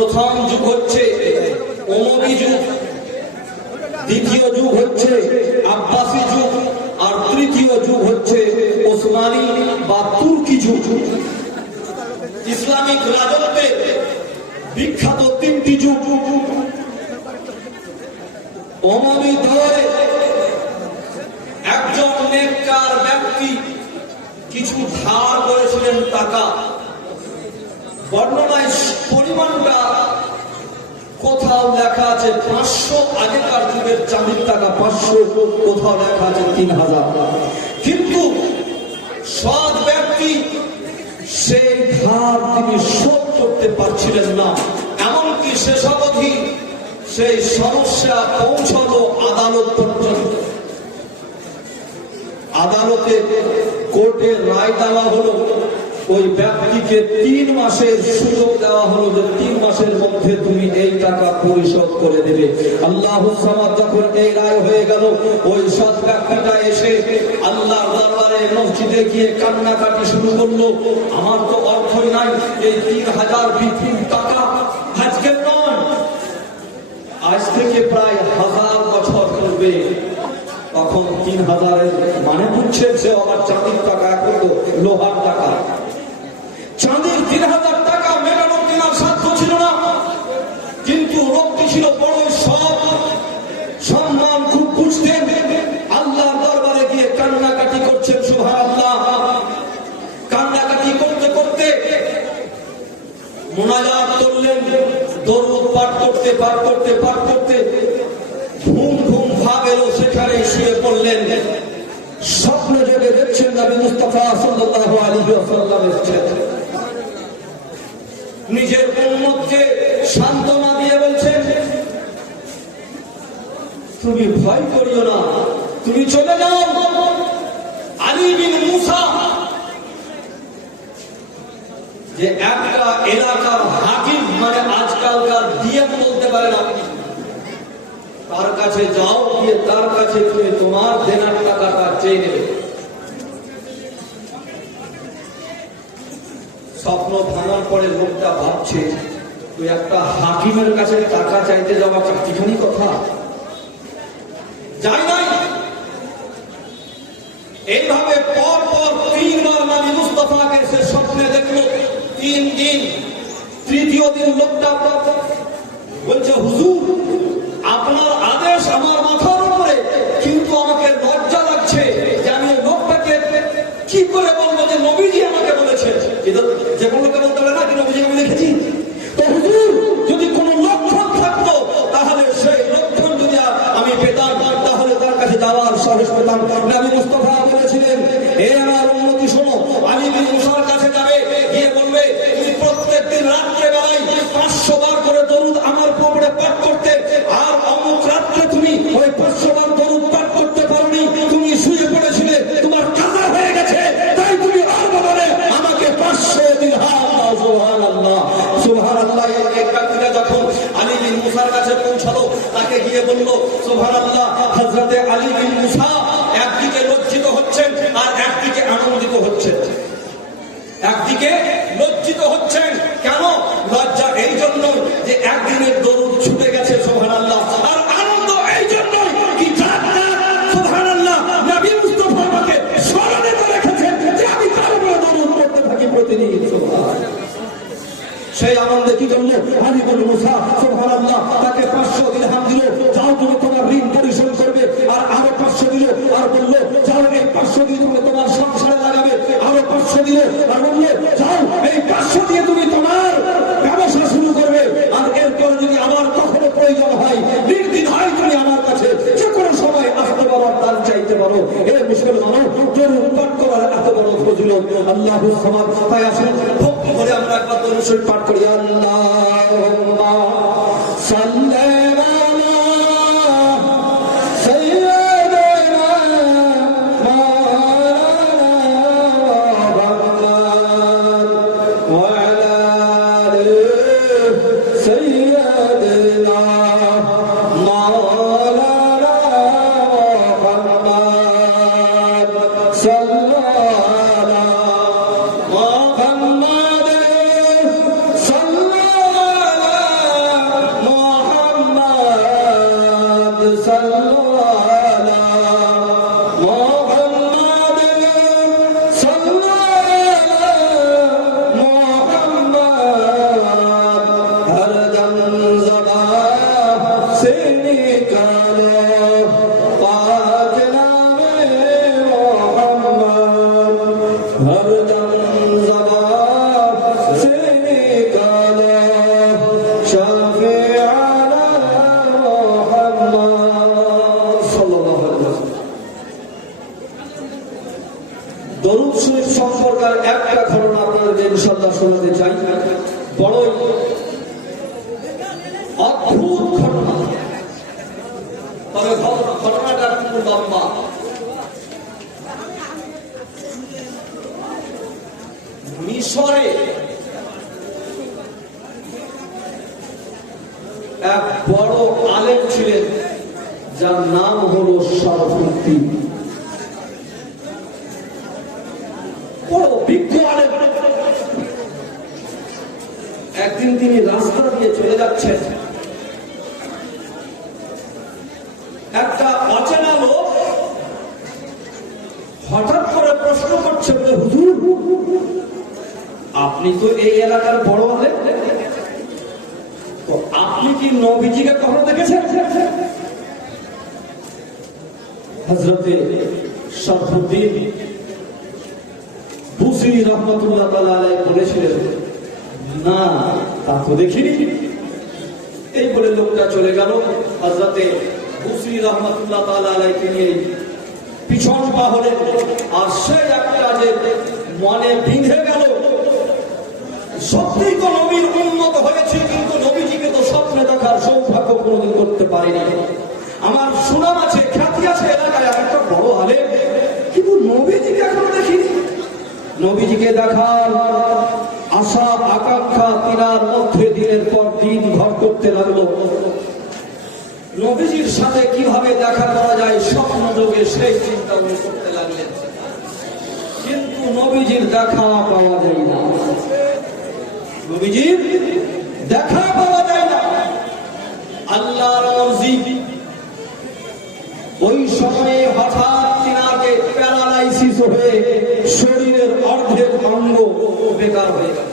প্রথম যুগ হচ্ছে ওমবি যুগ, দ্বিতীয় যুগ হচ্ছে আব্বাসি যুগ, আর তৃতীয় যুগ হচ্ছে ওসমানী বা তুর্কি যুগ। ইসলামিক রাজত্বে বিখ্যাত তিনটি যুগ। অমাবি দলে একজন নেককার ব্যক্তি কিছু ধার করেছিলেন টাকা। বর্ণনায় পরিমাণটা কোথাও লেখা আছে পাঁচশো আগেকার যুগের চাঁদির টাকা, পাঁচশো কোথাও লেখা আছে তিন হাজার। কিন্তু সৎ ব্যক্তি সেই ধার তিনি শোধ করতে পারছিলেন না। এমনকি শেষ অবধি সেই সমস্যা পৌঁছলো আদালত পর্যন্ত। আদালতে কোর্টে রায় দেওয়া হলো ওই ব্যক্তিকে তিন মাসের সুযোগ দেওয়া হলো যে তিন মাসের মধ্যে তুমি এই টাকা পরিশোধ করে দেবে। আল্লাহ যখন এই রায় হয়ে গেল, ওই সৎ ব্যক্তিটা এসে আল্লাহ দরবারে মসজিদে গিয়ে কান্নাকাটি শুরু করল। আমার তো অর্থই নাই, এই তিন হাজার বিপুল টাকা আজকে নয়, আজ থেকে প্রায় হাজার বছর পূর্বে। তখন তিন হাজারের মানে বুঝছে যে আমার চাঁদির টাকা এখন লোহার টাকা। চাঁদির তিন হাজার টাকা মেটানোর কেনার সাধ্য ছিল না। কিন্তু লোকটি ছিল বড় সব। সম্মান খুব বুঝতেন আল্লাহর দরবারে গিয়ে কান্নাকাটি করছেন সুহার আল্লাহ কান্নাকাটি করতে করতে মোনাজাত করলেন, দরুদ পাঠ করতে পাঠ করতে পাঠ করতে ঘুম ঘুম ভাব এলো, সেখানে শুয়ে পড়লেন। স্বপ্ন যোগে দেখছেন নবী মুস্তাফা সাল্লাল্লাহু আলাইহি ওয়াসাল্লাম এসেছেন নিজের উম্মতকে সান্ত্বনা দিয়ে বলছেন, তুমি ভয় করিও না, তুমি চলে যাও। আলী বিন মুসা, যে একটা এলাকার হাকিম মানে আজকালকার দিয়ে বলতে পারেন আপনি তার কাছে যাও, গিয়ে তার কাছে তুমি তোমার দেনার টাকাটা চেয়ে নেবে। স্বপ্ন ভাঙার পরে লোকটা ভাবছে, তুই একটা হাকিমের কাছে টাকা চাইতে যাওয়া চারটিখানি কথা? যাই নাই। এইভাবে পর পর তিনবার নবী মুস্তফাকে সে স্বপ্নে দেখল। তিন দিন, তৃতীয় দিন লোকটা বলছে, হুজুর, আপনার আদেশ আমার মাথার তার যাওয়ার সাহস পেতাম নবী মুস্তফা বলেছিলেন, হে আমার উন্নতি শোনো, আমি মুসার কাছে যাবে, গিয়ে বলবে, তুমি রাত্রে বেলায় পাঁচশো বার করে দরুদ আমার কবরে পাঠ করতে, আর অমুক রাত্রে তুমি ওই পাঁচশো বার দরুদ পাঠ করতে পারোনি। তুমি শুয়ে পড়েছিলে, তোমার কাজা হয়ে গেছে, তাই তুমি আর বলে আমাকে পাঁচশো দিন সুহান আল্লাহ সুহান আল্লাহ ব্যক্তিটা যখন আলী মুসার কাছে পৌঁছালো তাকে গিয়ে বলল সুহান আল্লাহ হজরতে আলী বিন মুসা একদিকে লজ্জিত হচ্ছেন আর একদিকে আনন্দিত হচ্ছেন। একদিকে লজ্জিত হচ্ছেন। কেন? লজ্জা এই জন্য যে একদিনের দরুদ ছুটে গেছে সোহান আল্লাহ সেই আনন্দে কি জন্য আলী বল মুসা সোহান আল্লাহ তাকে পাঁচশো দিরহাম দিল যাও তুমি তোমার ঋণ পরিশোধ করবে, আর আরও পাঁচশো দিল, আর বলল, যাও, এই পাঁচশো দিয়ে তুমি তোমার সংসারে লাগাবে, আরও পাঁচশো আর বলল, যাও, এই পাঁচশো দিয়ে তুমি তোমার ব্যবসা শুরু করবে, আর এরপর যদি আমার কখনো প্রয়োজন হয় হয় তুমি আমার কাছে, যে কোনো সময় আসতে চাইতে পারো। এ মুশকিল মানো জরুর পাঠ করার এত বড় ফজিলত, আল্লাহ সমাজ তাই আসেন, ভক্তি করে আমরা একবার শরীফ পাঠ করি আল্লাহুম্মা শোনাতে চাই। বড়ই অদ্ভুত ঘটনা। তবে ঘটনাটা একটু লম্বা। মিশরে এক বড় আলেম ছিলেন, যার নাম হলো সরফুদ্দিন বড় বিজ্ঞ আলেম একদিন তিনি রাস্তা দিয়ে চলে যাচ্ছেন। একটা অচেনা লোক হঠাৎ করে প্রশ্ন করছে আপনি তো এই এলাকার বড় আলেম। তো আপনি কি নবীজিকে কখনো দেখেছেন? হজরতে শরফুদ্দিন বুসরি রহমতুল্লাহ আলাইহি বলেছিলেন না, তা তো দেখিনি। এই বলে লোকটা চলে গেল হজরতে বুসরি রহমতুল্লাহ আলাইহি নিয়ে পিছন পা হলেন আর সেই একটা যে মনে বিঁধে গেল। সত্যিই তো নবীর উন্নত হয়েছে, কিন্তু নবীজিকে তো স্বপ্নে দেখার সৌভাগ্য কোনোদিন করতে পারিনি। আমার সুনাম আছে, খ্যাতি আছে এলাকায় একটা বড় আলে কিন্তু নবীজিকে এখনও দেখিনি। নবীজিকে দেখার আশা আকাঙ্ক্ষা তিনার মধ্যে দিনের পর দিন ঘর করতে লাগল। নবীজির সাথে কীভাবে দেখা করা যায় স্বপ্ন যোগে সেই চিন্তা উনি করতে লাগলেন। কিন্তু নবীজির দেখা পাওয়া যায় না। নবীজির দেখা পাওয়া যায় না। আল্লাহর মর্জি। ওই সময়ে হঠাৎ তিনাকে প্যারালাইসিস হয়ে অঙ্গ বেকার হয়ে গেল।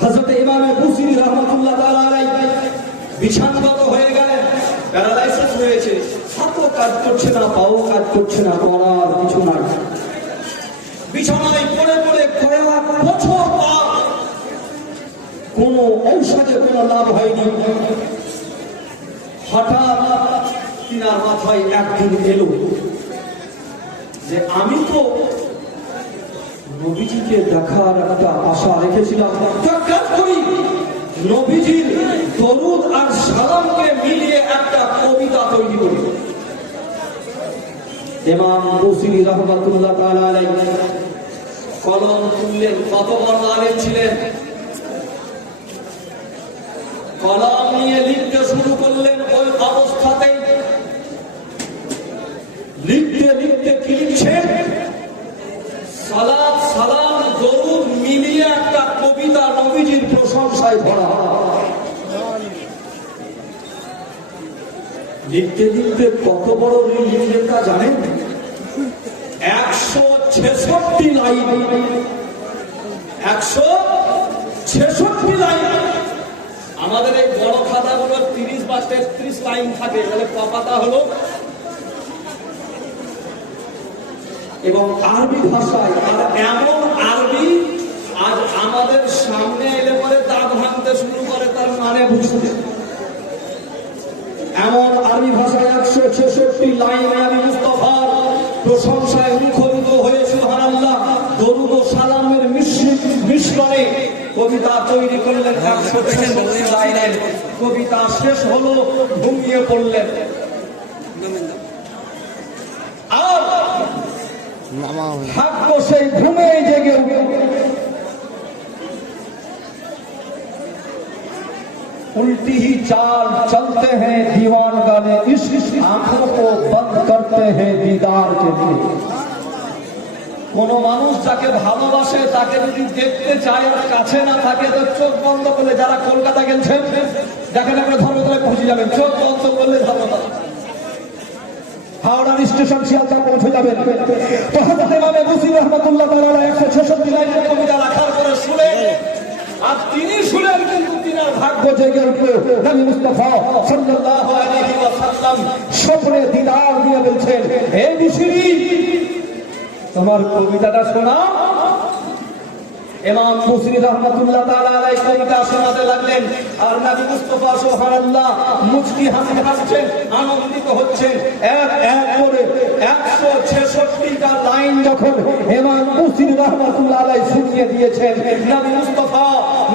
হযরত ইমামে বুসিরি রহমাতুল্লাহ আলাইহি বিছানাগত হয়ে গেলেন। প্যারালাইসিস হয়েছে হাতও কাজ করছে না, পাও কাজ করছে না করার কিছু নাই। বিছানায় পড়ে পড়ে কয়েক বছর কোনো ঔষধে কোনো লাভ হয়নি। হঠাৎ তিনার মাথায় একদিন এলো। যে আমি তো নবীজিকে দেখার একটা আশা রেখেছিলাম। কাজ করি। নবীজির দরুদ আর সালামকে মিলিয়ে একটা কবিতা তৈরি করি। ইমাম বসিরি রহমাতুল্লাহ তাআলা কলম তুললেন কত বড় আলেম ছিলেন? কলম নিয়ে লিখতে শুরু করলেন ওই অবস্থাতেই। লিখতে লিখতে কি লিখছেন সালাম সালাম দরুদ মিলিয়ে একটা কবিতা নবীজির প্রশংসায় ভরা লিখতে লিখতে কত বড় লিখলেন তা জানেন? একশো ছেষট্টি লাইন। একশো ছেষট্টি লাইন। আমাদের এই বড় খাতাগুলো তিরিশ বা তেত্রিশ লাইন থাকে তাহলে কপাতা হলো। এবং আরবি ভাষায়, আর এমন আরবি আজ আমাদের সামনে এলে পরে দাঁত ভাঙতে শুরু করে তার মানে বুঝতে এমন আরবি ভাষায় একশো ছেষট্টি লাইন আমি মুস্তফার প্রশংসায় মুখরিত হয়ে সুবহানাল্লাহ দরুদ ও সালামের মিশ্রণে কবিতা তৈরি করলেন একশো ছেষট্টি লাইনের কবিতা শেষ হলো ঘুমিয়ে পড়লেন। আর ভাগ্য সেই ঘুমে জেগে उल्टी ही चाल चलते हैं दीवान गाने इश्क आंखों को बंद करते हैं दीदार के लिए কোন মানুষ যাকে ভালোবাসে তাকে যদি দেখতে চায় আর কাছে না থাকে তো চোখ বন্ধ করলে যারা কলকাতা গেছেন দেখেন একটা ধর্মতলায় পৌঁছে যাবেন চোখ বন্ধ করলে ধর্মতলা হাওড়ার স্টেশন শিয়ালদা পৌঁছে যাবেন তো হযরত ইমামে মুসলিম রহমাতুল্লাহ তাআলা 166 লাইনের কবিতা রাখার পরে শুনে আর তিনি শুনেন কিন্তু তিনার ভাগ্য জেগে উঠল নবী মুস্তাফা সাল্লাল্লাহু আলাইহি ওয়াসাল্লাম স্বপ্নে দিদার দিয়ে বলছেন, হে মিশরি তোমার কবিতাটা শোনা? ইমাম মুসরি রহমাতুল্লাহ তাআলা আলাইহি কবিতা শোনাতে লাগলেন, আর নবী মুস্তাফা সুবহানাল্লাহ মুচকি হাসি হাসছেন, আনন্দিত হচ্ছেন। এক এক করে 166টা লাইন যখন ইমাম মুসরি রহমাতুল্লাহ আলাইহি শুনিয়ে দিয়েছেন, নবী মুস্তাফা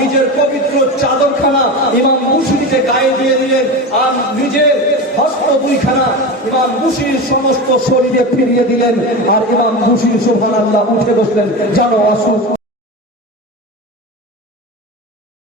নিজের পবিত্র চাদরখানা ইমাম মুসুরিকে গায়ে দিয়ে দিলেন আর নিজের হস্ত দুইখানা ইমাম মুসির সমস্ত শরীরে ফিরিয়ে দিলেন আর ইমাম মুসির সুবহানাল্লাহ উঠে বসলেন, জানো, আসুন।